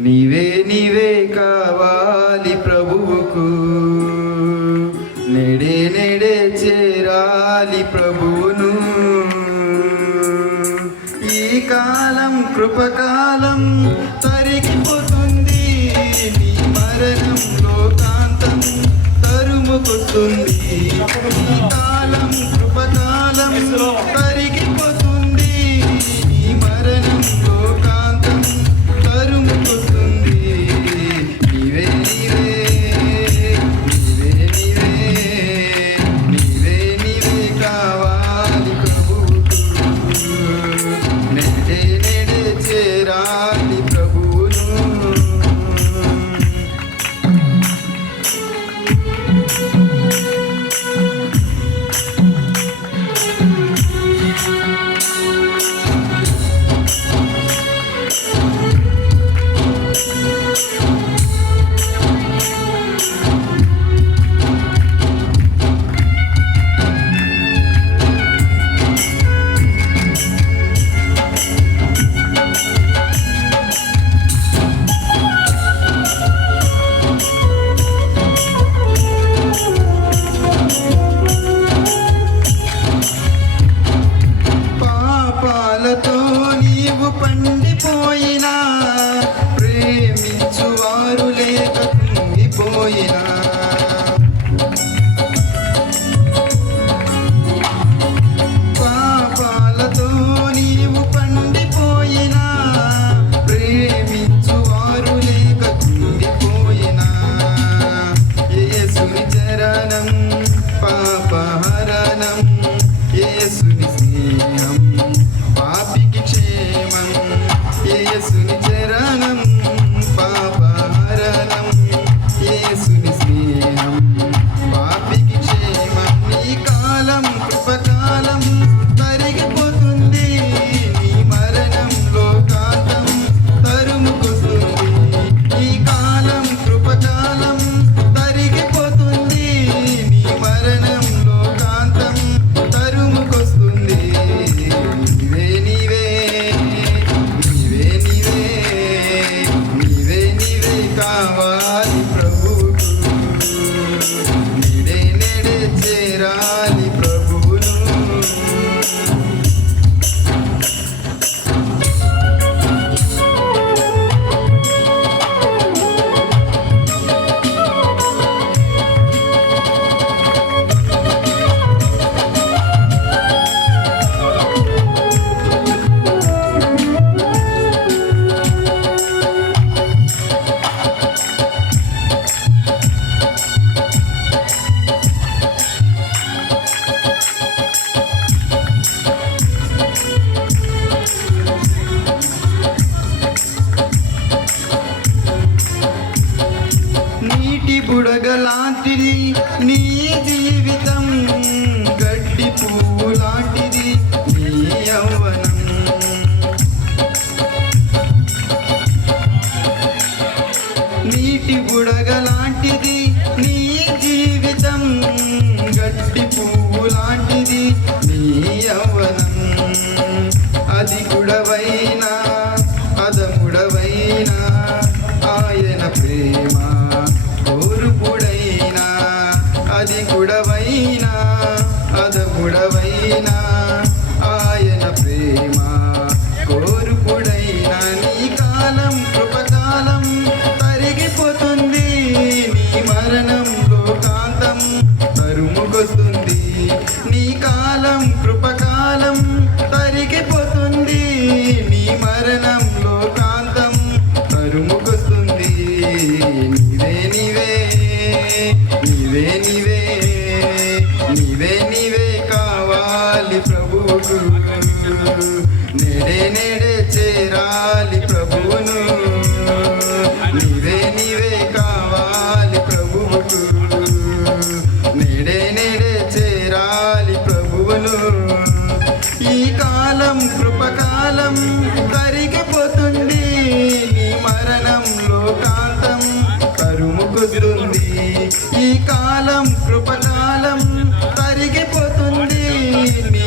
నీవే నీవే కావాలి ప్రభువుకు. నెడే నెడే చేరాలి ప్రభువును. ఈ కాలం కృపకాలం తరిగిపోతుంది నీ మరణం లోకాంతం తరుముకొస్తుంది. ఈ కాలం కృపకాలం నీటి నీ జీవితం గడ్డి పువ్వు లాంటిది నీ యవ్వనం నీటి బుడగలాంటిది నీ గుడవైనా అదముడవైనా ఆయన ప్రేమ కోరుపుడైనా నీ కాలం కృపకాలం. నేడే నేడే చేరాలి ప్రభువును. నీవే నీవే కావాలి ఈ కాలం కృపకాలం కరిగిపోతుంది నీ మరణం లోకాంతం కరుముకుదురుంది ఈ కాలం కృపకాలం కరిగిపోతుంది నీ